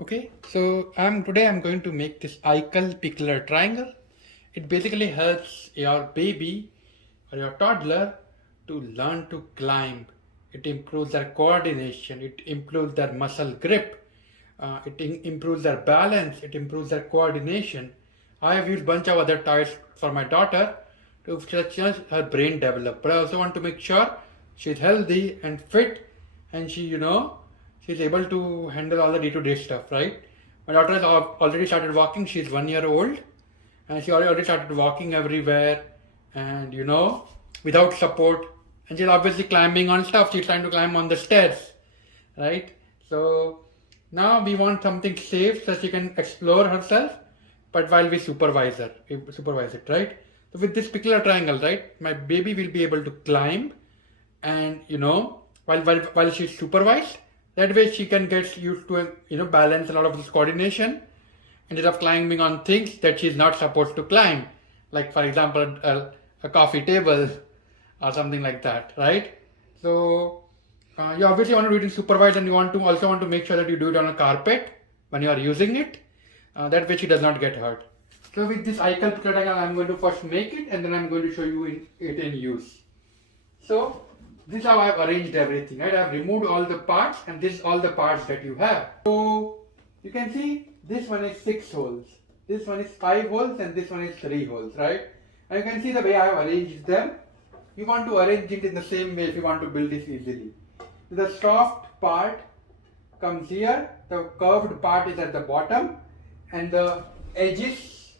Okay, so today I'm going to make this Eichel Pickler triangle. It basically helps your baby or your toddler to learn to climb. It improves their coordination. It improves their muscle grip. Improves their balance. It improves their coordination. I have used bunch of other toys for my daughter to such as her brain develop. But I also want to make sure she's healthy and fit, and she's able to handle all the day-to-day stuff, right? My daughter has already started walking. She's 1 year old, and she already started walking everywhere, and without support. And she's obviously climbing on stuff. She's trying to climb on the stairs, right? So now we want something safe so she can explore herself, but while we supervise it, right? So with this particular triangle, right, my baby will be able to climb, and while she's supervised, that way she can get used to balance a lot of this coordination instead of climbing on things that she's not supposed to climb, like for example a coffee table or something like that, right? So you obviously want to do it in supervised, and you also want to make sure that you do it on a carpet when you are using it. That way she does not get hurt. So with this Eichel triangle, I'm going to first make it, and then I'm going to show you it in use. So this is how I've arranged everything, right? I've removed all the parts, and this is all the parts that you have. So you can see this one is 6 holes, this one is 5 holes, and this one is 3 holes, right? And you can see the way I have arranged them. You want to arrange it in the same way if you want to build this easily. The soft part comes here, the curved part is at the bottom, and the edges,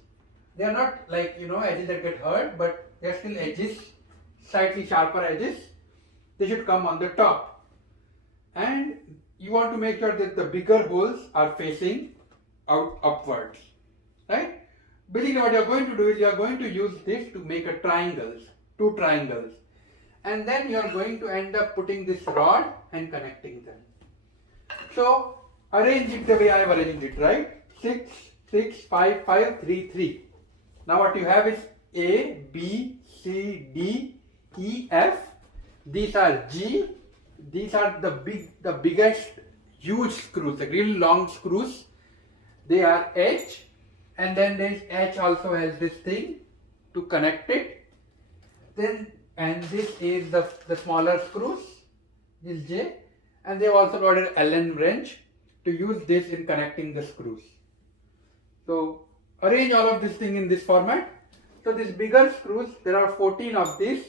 they are not like edges that get hurt, but they are still edges, slightly sharper edges. They should come on the top, and you want to make sure that the bigger holes are facing out upwards, right? Basically what you are going to do is you are going to use this to make a two triangles, and then you are going to end up putting this rod and connecting them. So arrange it the way I have arranged it, right? 6, 6, 5, 5, 3, 3. Now what you have is A, B, C, D, E, F. These are G. These are the biggest huge screws, the really long screws. They are H, and then this H also has this thing to connect it. And this is the smaller screws, this J, and they have also got an Allen wrench to use this in connecting the screws. So arrange all of this thing in this format. So these bigger screws, there are 14 of these,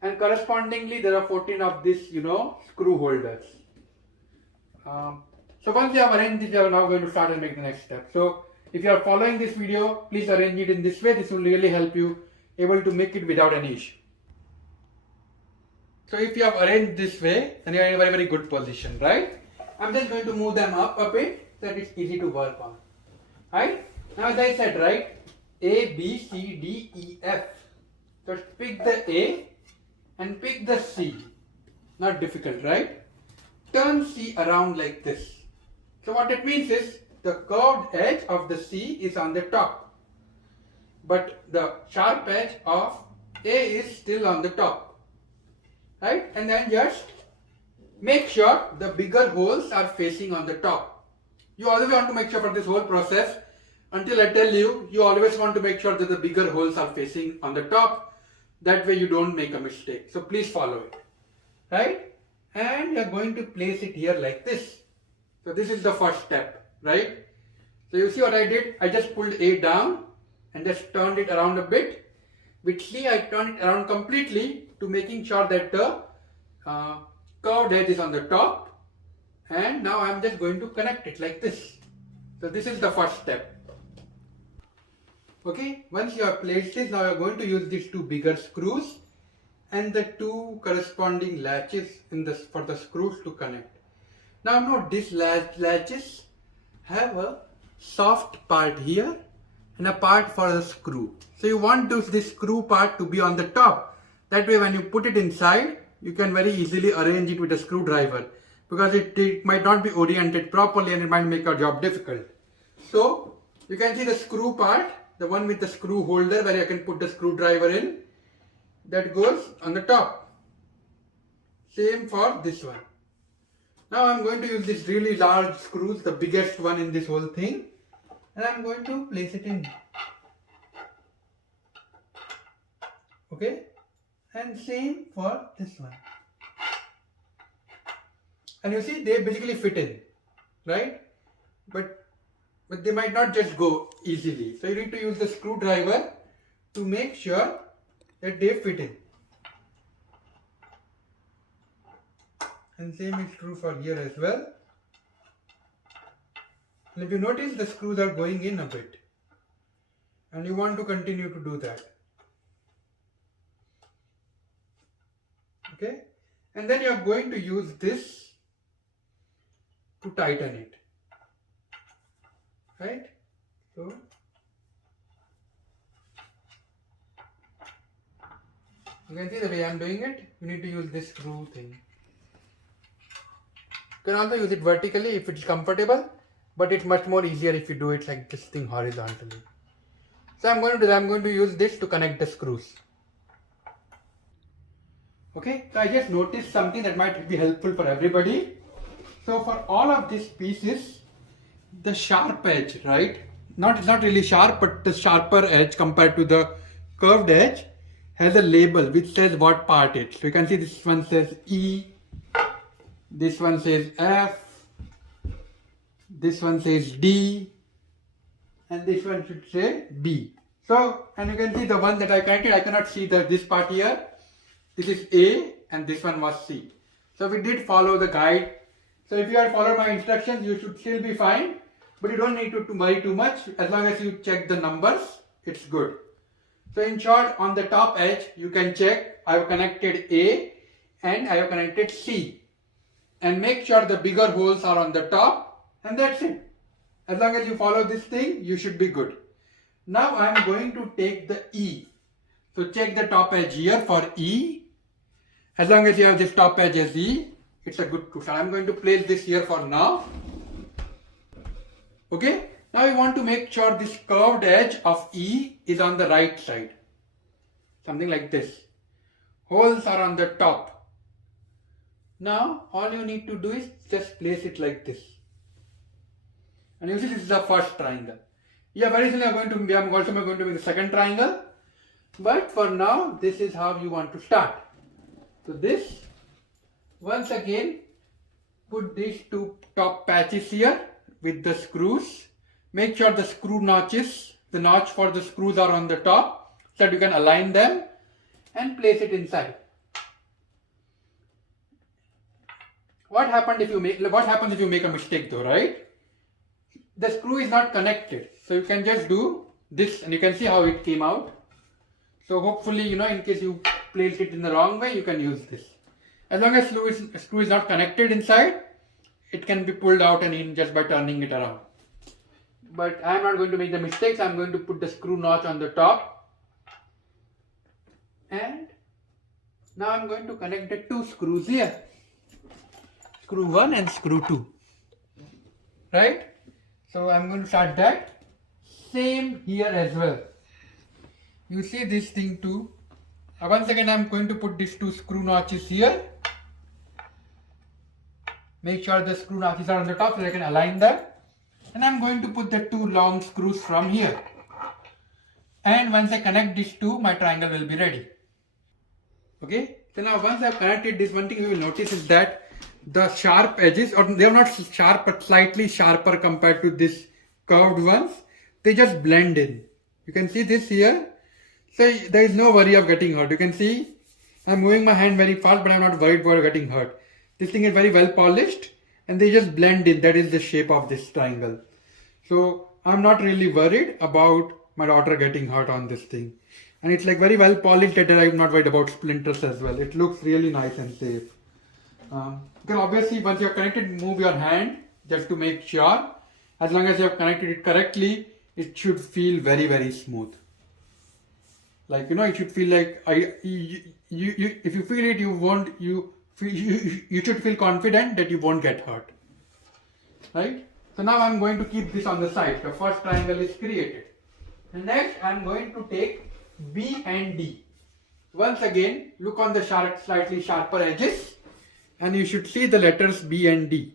and correspondingly there are 14 of these screw holders. So once you have arranged this, you are now going to start and make the next step. So if you are following this video, please arrange it in this way. This will really help you able to make it without any issue. So if you have arranged this way, then you are in a very, very good position, right? I'm just going to move them up a bit so that it's easy to work on. Right? Now as I said, right, A, B, C, D, E, F. So pick the A and pick the C. Not difficult, right? Turn C around like this. So what it means is the curved edge of the C is on the top, but the sharp edge of A is still on the top, right? And then just make sure the bigger holes are facing on the top. You always want to make sure for this whole process, until I tell you, you always want to make sure that the bigger holes are facing on the top. That way you don't make a mistake. So please follow it, right? And you are going to place it here like this. So this is the first step, right? So you see what I did? I just pulled A down and just turned it around a bit. With C, I turned it around completely to making sure that the curved edge is on the top. And now I am just going to connect it like this. So this is the first step. Okay, once you have placed this, now you are going to use these two bigger screws and the two corresponding latches for the screws to connect. Now note these latches have a soft part here and a part for the screw. So you want this screw part to be on the top. That way when you put it inside, you can very easily arrange it with a screwdriver, because it might not be oriented properly and it might make your job difficult. So you can see the screw part, the one with the screw holder where you can put the screwdriver in, that goes on the top. Same for this one. Now I'm going to use this really large screws, the biggest one in this whole thing, and I'm going to place it in. Okay, and same for this one. And you see, they basically fit in, right? But they might not just go easily. So you need to use the screwdriver to make sure that they fit in. And same is true for here as well. And if you notice, the screws are going in a bit. And you want to continue to do that. Okay? And then you are going to use this to tighten it. Right? So, you can see the way I am doing it. You need to use this screw thing. You can also use it vertically if it's comfortable, but it's much more easier if you do it like this thing horizontally. So I'm going to use this to connect the screws. Okay, so I just noticed something that might be helpful for everybody. So for all of these pieces, the sharp edge, right? Not really sharp, but the sharper edge compared to the curved edge has a label which says what part it's. So you can see this one says E, this one says F, this one says D, and this one should say B. So, and you can see the one that I connected, I cannot see this part here. This is A and this one was C. So we did follow the guide. So if you had followed my instructions, you should still be fine. But you don't need to worry too much. As long as you check the numbers, it's good. So in short, on the top edge, you can check I have connected A and I have connected C. And make sure the bigger holes are on the top, and that's it. As long as you follow this thing, you should be good. Now I am going to take the E. So check the top edge here for E. As long as you have this top edge as E, it's a good tool. I am going to place this here for now. Okay. Now we want to make sure this curved edge of E is on the right side. Something like this. Holes are on the top. Now all you need to do is just place it like this. And you see this is the first triangle. Yeah, very soon I am also going to make the second triangle. But for now, this is how you want to start. So this, once again, put these two top patches here with the screws. Make sure the screw notches, the notch for the screws are on the top so that you can align them and place it inside. What happens if you make a mistake though, right? The screw is not connected. So you can just do this and you can see how it came out. So hopefully, in case you placed it in the wrong way, you can use this. As long as screw is not connected inside, it can be pulled out and in just by turning it around. But I am not going to make the mistakes. I am going to put the screw notch on the top. And now I am going to connect the two screws here. Screw 1 and screw 2. Right? So I am going to start that. Same here as well. You see this thing too. Once again I am going to put these two screw notches here. Make sure the screw notches are on the top so I can align them. And I am going to put the two long screws from here. And once I connect these two, my triangle will be ready. Okay. So now once I have connected this, one thing you will notice is that the sharp edges, or they are not sharp but slightly sharper compared to this curved ones, they just blend in. You can see this here. So there is no worry of getting hurt. You can see I'm moving my hand very fast, but I'm not worried about getting hurt. This thing is very well polished and they just blend in. That is the shape of this triangle. So I'm not really worried about my daughter getting hurt on this thing. And it's like very well polished that I'm not worried about splinters as well. It looks really nice and safe. Because obviously once you're connected, move your hand just to make sure. As long as you have connected it correctly, it should feel very, very smooth. Like, it should feel like, if you feel it, you should feel confident that you won't get hurt. Right? So now I'm going to keep this on the side. The first triangle is created. And next I'm going to take B and D. Once again, look on the slightly sharper edges and you should see the letters B and D,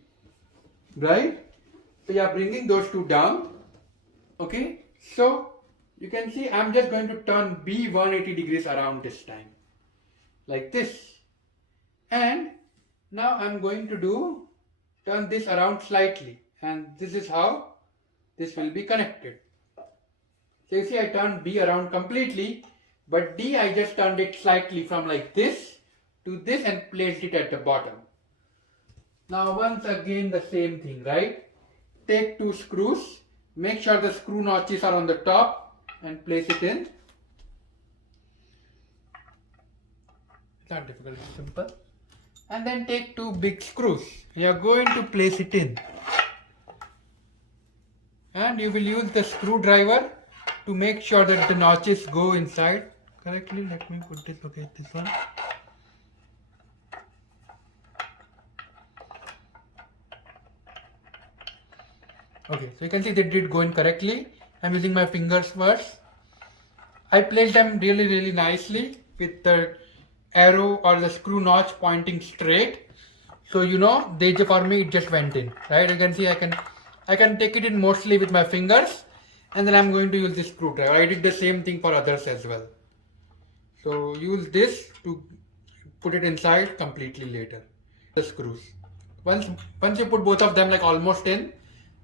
right? So you are bringing those two down. Okay, so you can see I'm just going to turn B 180 degrees around this time, like this. And now I'm going to turn this around slightly, and this is how this will be connected. So you see I turned B around completely, but D I just turned it slightly from like this to this and placed it at the bottom. Now once again the same thing, right? Take two screws, make sure the screw notches are on the top and place it in. It's not difficult, it's simple. And then take two big screws. You are going to place it in. And you will use the screwdriver to make sure that the notches go inside correctly. Let me put this, okay, this one. Okay, so you can see they did go in correctly. I'm using my fingers first. I placed them really nicely with the arrow or the screw notch pointing straight. So you know, for me it just went in, right? You can see I can take it in mostly with my fingers, and then I'm going to use this screwdriver. I did the same thing for others as well. So use this to put it inside completely later. The screws. Once you put both of them like almost in,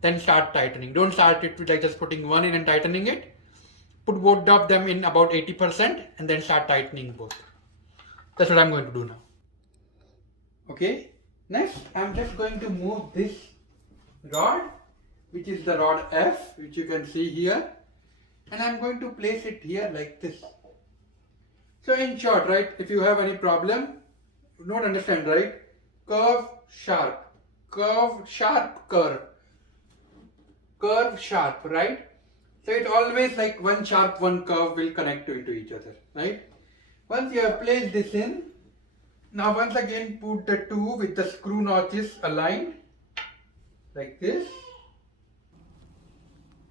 then start tightening. Don't start it with like just putting one in and tightening it. Put both of them in about 80% and then start tightening both. That's what I'm going to do now. Okay. Next, I'm just going to move this rod, which is the rod F, which you can see here, and I'm going to place it here like this. So in short, right, if you have any problem, you don't understand, right? Curve, sharp, curve, curve, sharp, right? So it's always like one sharp, one curve will connect into each other, right? Once you have placed this in, now once again put the two with the screw notches aligned like this.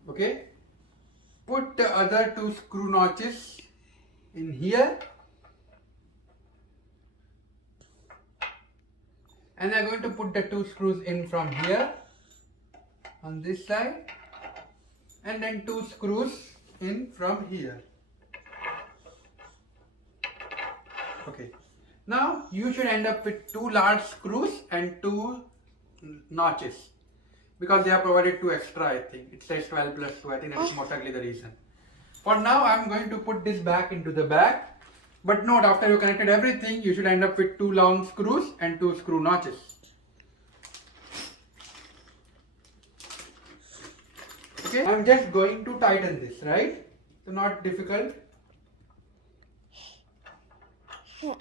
Okay, put the other two screw notches in here, and I'm going to put the two screws in from here on this side, and then two screws in from here. Okay, now you should end up with two large screws and two notches, because they have provided two extra. I think it says 12 plus 2. I think that is most likely the reason. For now I'm going to put this back into the bag, but note, after you connected everything, you should end up with two long screws and two screw notches. Okay, I'm just going to tighten this, right? So not difficult. You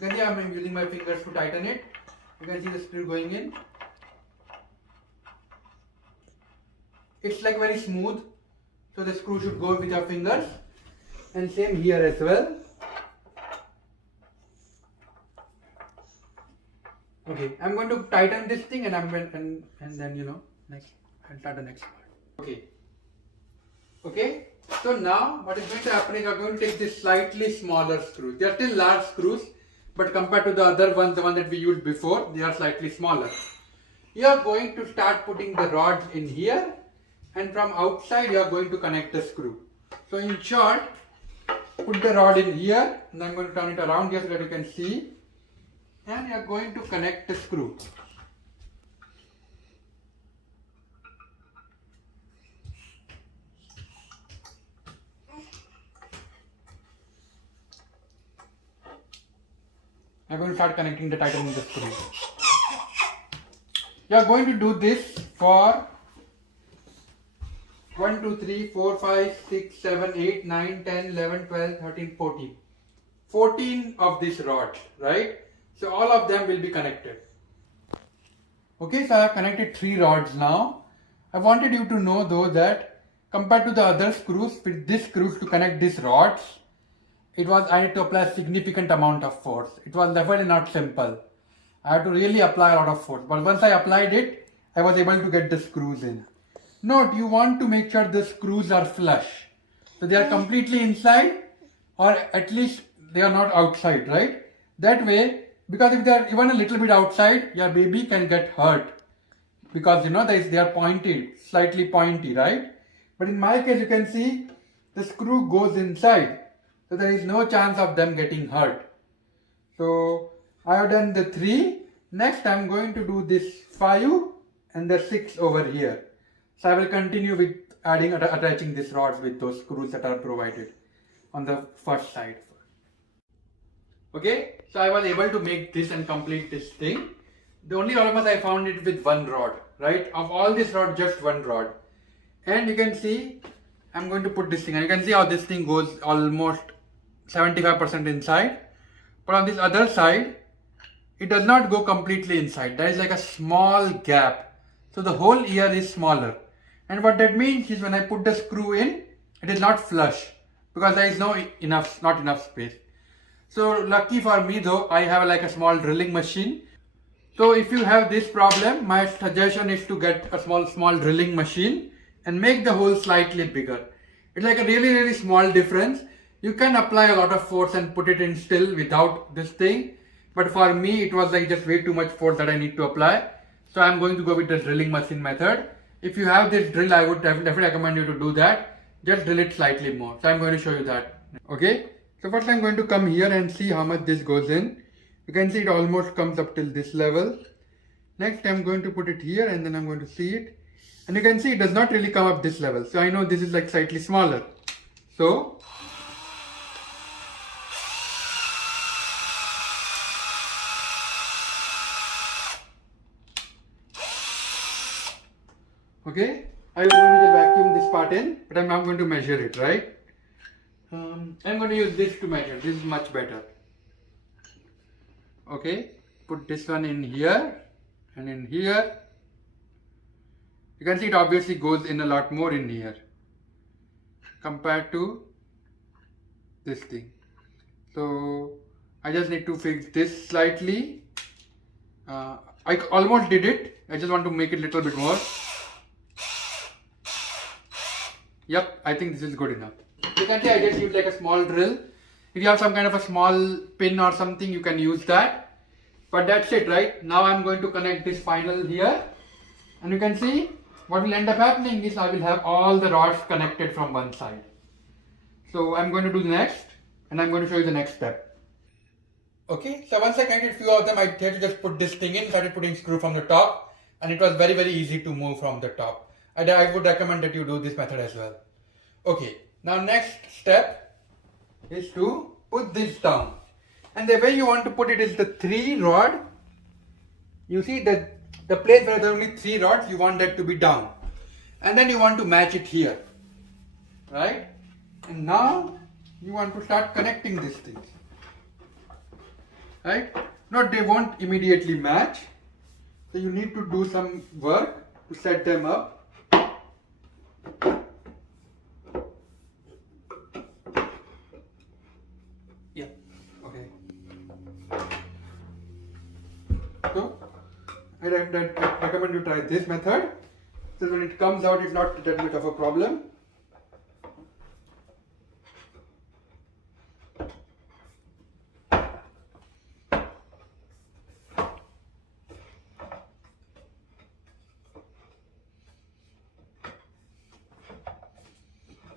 can see I'm using my fingers to tighten it. You can see the screw going in. It's like very smooth, so the screw should go with your fingers, and same here as well. Okay, I'm going to tighten this thing, and then you know, next I'll start the next part. Okay. So now what is going to happen is I'm going to take this slightly smaller screws. They are still large screws, but compared to the other ones, the one that we used before, they are slightly smaller. You are going to start putting the rods in here, and from outside you are going to connect the screw. So in short, put the rod in here, and I'm going to turn it around here so that you can see, and you are going to connect the screw. I'm going to start connecting the tightening the screw. You are going to do this for 1, 2, 3, 4, 5, 6, 7, 8, 9, 10, 11, 12, 13, 14. 14 of these rods, right? So all of them will be connected. Okay, so I have connected 3 rods now. I wanted you to know though that compared to the other screws, with these screws to connect these rods, I had to apply a significant amount of force. It was definitely not simple. I had to really apply a lot of force. But once I applied it, I was able to get the screws in. Note, you want to make sure the screws are flush. So they are completely inside, or at least they are not outside, right? That way, because if they are even a little bit outside, your baby can get hurt. Because they are pointed, slightly pointy, right? But in my case, you can see the screw goes inside. So there is no chance of them getting hurt. So I have done the 3. Next I am going to do this 5 and the 6 over here. So I will continue with attaching these rods with those screws that are provided on the first side. Okay, so I was able to make this and complete this thing. The only problem was I found it with one rod, right? Of all this rod, just one rod. And you can see, I'm going to put this thing, and you can see how this thing goes almost 75% inside. But on this other side, it does not go completely inside. There is like a small gap. So the whole ear is smaller. And what that means is when I put the screw in, it is not flush because there is not enough space. So lucky for me though, I have like a small drilling machine. So if you have this problem, my suggestion is to get a small drilling machine and make the hole slightly bigger. It's like a really small difference. You can apply a lot of force and put it in still without this thing. But for me, it was like just way too much force that I need to apply. So I'm going to go with the drilling machine method. If you have this drill, I would definitely recommend you to do that. Just drill it slightly more. So I'm going to show you that. Okay. So first I'm going to come here and see how much this goes in. You can see it almost comes up till this level. Next I'm going to put it here and then I'm going to see it. And you can see it does not really come up this level. So I know this is like slightly smaller. So okay, I will going to vacuum this part in, but I'm not going to measure it, right? I'm going to use this to measure. This is much better. Okay, put this one in here and in here. You can see it obviously goes in a lot more in here compared to this thing. So I just need to fix this slightly. I almost did it. I just want to make it a little bit more. Yep, I think this is good enough. You can see I just use like a small drill. If you have some kind of a small pin or something, you can use that. But that's it, right? Now I'm going to connect this final here. And you can see what will end up happening is I will have all the rods connected from one side. So I'm going to do the next and I'm going to show you the next step. Okay, so once I connected a few of them, I had to just put this thing in, started putting screw from the top, and it was very easy to move from the top. I would recommend that you do this method as well. Okay, now next step is to put this down. And the way you want to put it is the 3 rod. You see that the place where there are only 3 rods, you want that to be down. And then you want to match it here. Right? And now you want to start connecting these things. Right? No, they won't immediately match. So you need to do some work to set them up. Yeah, okay. So I recommend you try this method. So when it comes out, it's not that much of a problem.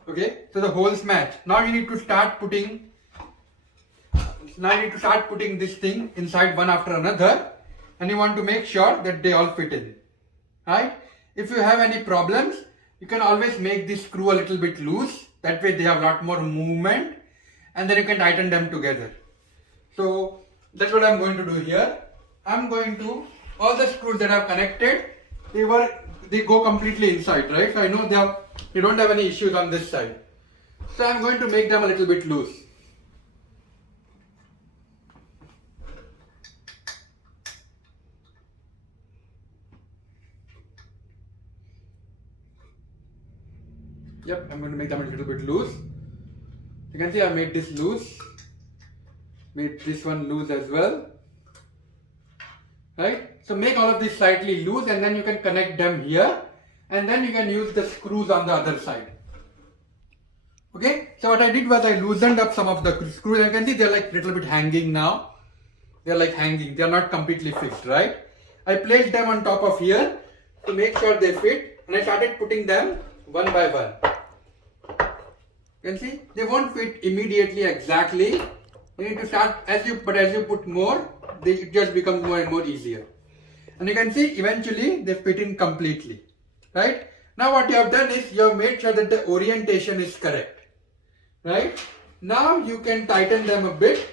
Okay, so the holes match. Now you need to start putting this thing inside one after another, and you want to make sure that they all fit in. Right? If you have any problems, you can always make this screw a little bit loose. That way they have a lot more movement, and then you can tighten them together. So that's what I'm going to do here. I'm going to, all the screws that I've connected, they go completely inside, right? So I know they don't have any issues on this side. So I'm going to make them a little bit loose. Yep, I'm going to make them a little bit loose. You can see I made this loose. Made this one loose as well. Right? So make all of these slightly loose and then you can connect them here. And then you can use the screws on the other side. Okay, so what I did was I loosened up some of the screws. You can see they're like little bit hanging now. They're like hanging, they're not completely fixed, right? I placed them on top of here to make sure they fit, and I started putting them one by one. You can see they won't fit immediately exactly. You need to start as you put more, it just becomes more and more easier. And you can see eventually they fit in completely, right? Now what you have done is you have made sure that the orientation is correct, right? Now you can tighten them a bit,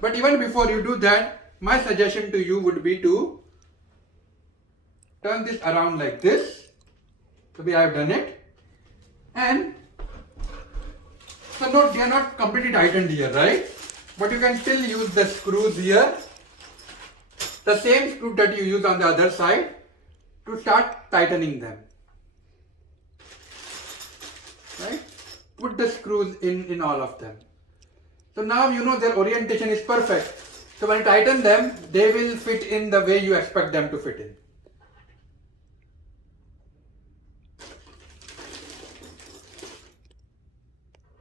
but even before you do that, my suggestion to you would be to turn this around like this. So I have done it, and so note they are not completely tightened here, right? But you can still use the screws here, the same screw that you use on the other side, to start tightening them. Right? Put the screws in all of them. So now you know their orientation is perfect. So when you tighten them, they will fit in the way you expect them to fit in.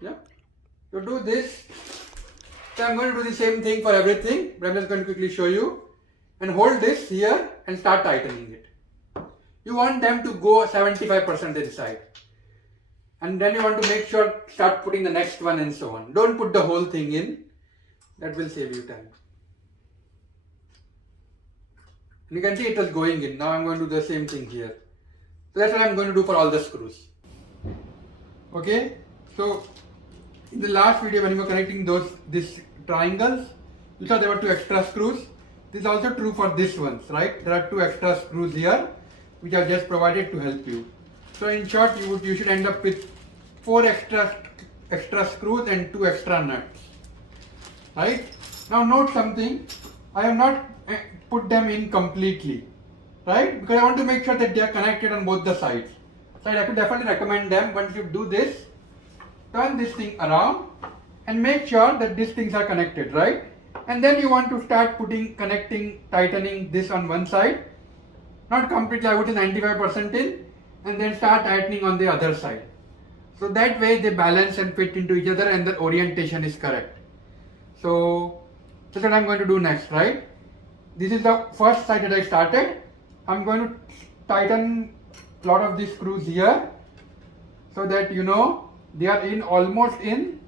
Yeah. So do this. So I'm going to do the same thing for everything, but I'm just going to quickly show you. And hold this here and start tightening it. You want them to go 75% inside. And then you want to make sure, start putting the next one and so on. Don't put the whole thing in. That will save you time. And you can see it is going in. Now I'm going to do the same thing here. So that's what I'm going to do for all the screws. Okay. So in the last video when you were connecting these triangles, you saw there were 2 extra screws. This is also true for these ones, right? There are 2 extra screws here which are just provided to help you. So in short, you should end up with 4 extra screws and 2 extra nuts, right? Now note something, I have not put them in completely, right? Because I want to make sure that they are connected on both the sides. So I could definitely recommend them. Once you do this, turn this thing around and make sure that these things are connected, right? And then you want to start connecting, tightening this on one side, not completely, I would say 95% in, and then start tightening on the other side. So that way they balance and fit into each other and the orientation is correct. So that's what I'm going to do next, right? This is the first side that I started. I'm going to tighten a lot of these screws here so that you know they are in, almost in.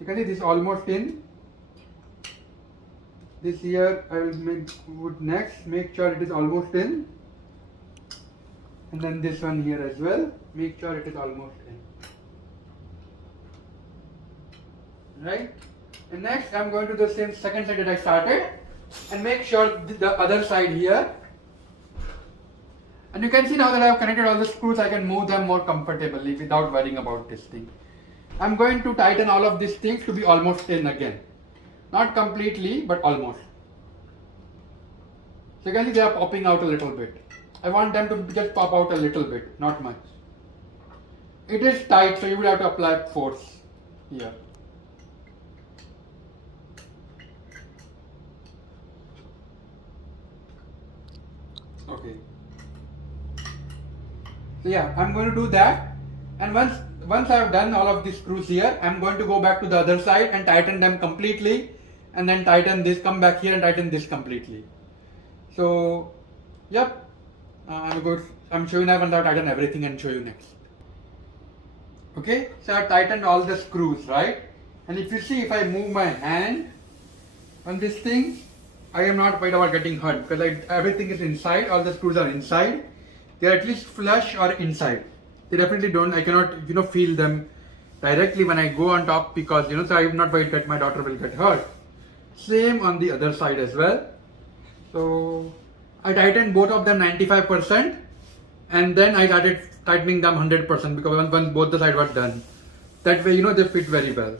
You can see this is almost in. This here I will put next, make sure it is almost in. And then this one here as well, make sure it is almost in. Right? And next I'm going to do the same second side that I started and make sure the other side here. And you can see now that I have connected all the screws, I can move them more comfortably without worrying about this thing. I'm going to tighten all of these things to be almost in again. Not completely, but almost. So you can see they are popping out a little bit. I want them to just pop out a little bit, not much. It is tight, so you will have to apply force here. Okay. So yeah, I'm going to do that. And once I have done all of these screws here, I'm going to go back to the other side and tighten them completely. And then tighten this, come back here and tighten this completely. So, yep. I'm showing that once I've tightened everything and show you next. Okay, so I've tightened all the screws, right? And if you see, if I move my hand on this thing, I am not worried about getting hurt because everything is inside, all the screws are inside. They are at least flush or inside. They definitely don't, I cannot, feel them directly when I go on top because, so I'm not worried that my daughter will get hurt. Same on the other side as well. So I tightened both of them 95% and then I started tightening them 100% because once both the sides were done. That way, they fit very well.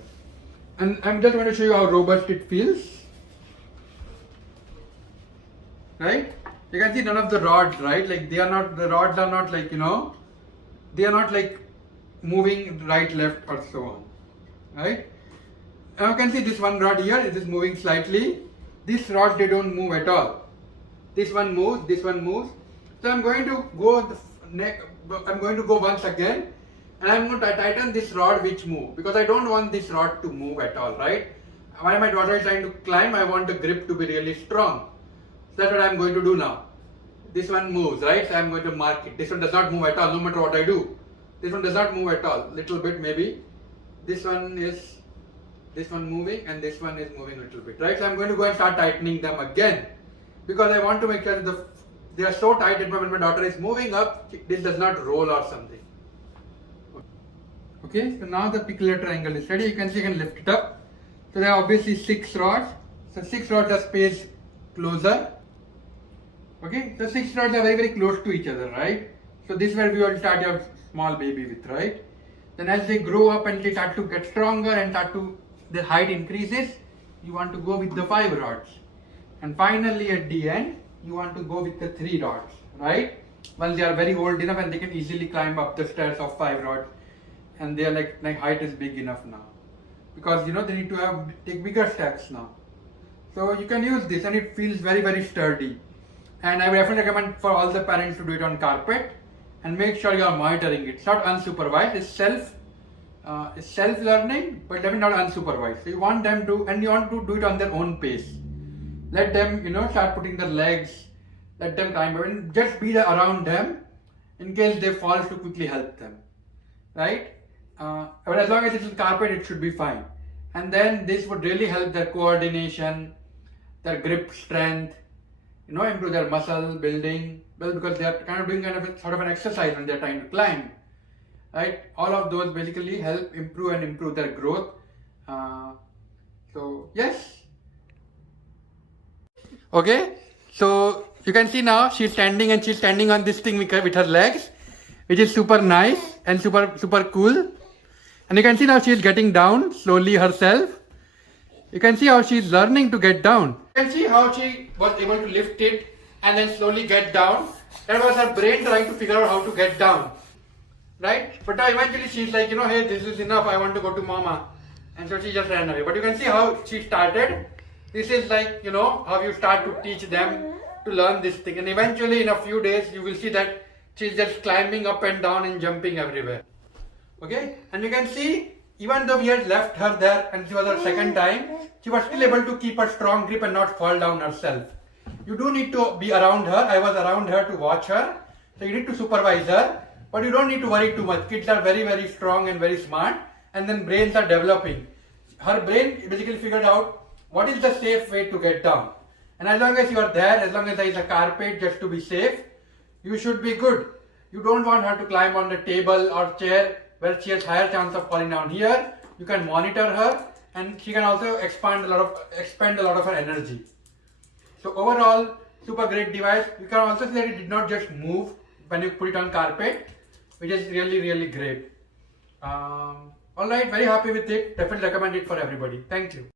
And I'm just going to show you how robust it feels. Right? You can see none of the rods, right? Like the rods are not like, they are not like moving right, left or so on. Right? Now you can see this one rod here, it is moving slightly. These rods, they don't move at all. This one moves, this one moves. So I'm going to go once again and I'm going to tighten this rod which move, because I don't want this rod to move at all, right? While my daughter is trying to climb, I want the grip to be really strong. So that's what I'm going to do now. This one moves, right? So I'm going to mark it. This one does not move at all, no matter what I do. This one does not move at all. Little bit maybe. This one moving, and this one is moving a little bit, right? So I'm going to go and start tightening them again, because I want to make sure that they are so tight that when my daughter is moving up, this does not roll or something. Okay, so now the pickler triangle is ready. You can see, you can lift it up. So there are obviously 6 rods. So 6 rods are spaced closer. Okay, so 6 rods are very, very close to each other, right? So this is where we will start your small baby with, right? Then as they grow up and they start to get stronger and the height increases, you want to go with the 5 rods. And finally at the end, you want to go with the 3 rods, right? Well, they are very old enough and they can easily climb up the stairs of 5 rods. And they are like height is big enough now. Because they need to take bigger steps now. So you can use this and it feels very, very sturdy. And I would definitely recommend for all the parents to do it on carpet, and make sure you are monitoring it. It's not unsupervised, it's self-learning, but definitely not unsupervised. So you want them to, and you want to do it on their own pace. Let them, start putting their legs, let them climb, and just be around them in case they fall, to quickly help them, right? But as long as it's carpet, it should be fine. And then this would really help their coordination, their grip strength, improve their muscle building. Well, because they are doing sort of an exercise when they are trying to climb, right? All of those basically help improve their growth. So yes. Okay, so you can see now she's standing, and she's standing on this thing with her legs, which is super nice and super cool. And you can see now she's getting down slowly herself. You can see how she's learning to get down. You can see how she was able to lift it and then slowly get down. That was her brain trying to figure out how to get down, right? But eventually she's like, hey, this is enough, I want to go to mama. And so she just ran away. But you can see how she started. This is like, how you start to teach them to learn this thing. And eventually in a few days, you will see that she's just climbing up and down and jumping everywhere. Okay, and you can see, even though we had left her there and she was her second time, she was still able to keep a strong grip and not fall down herself. You do need to be around her. I was around her to watch her. So you need to supervise her, but you don't need to worry too much. Kids are very, very strong and very smart, and then brains are developing. Her brain basically figured out what is the safe way to get down. And as long as you are there, as long as there is a carpet just to be safe, you should be good. You don't want her to climb on the table or chair where she has higher chance of falling down. Here, you can monitor her, and she can also expend a lot of her energy. So overall, super great device. You can also see that it did not just move when you put it on carpet, which is really, really great. Alright, very happy with it. Definitely recommend it for everybody. Thank you.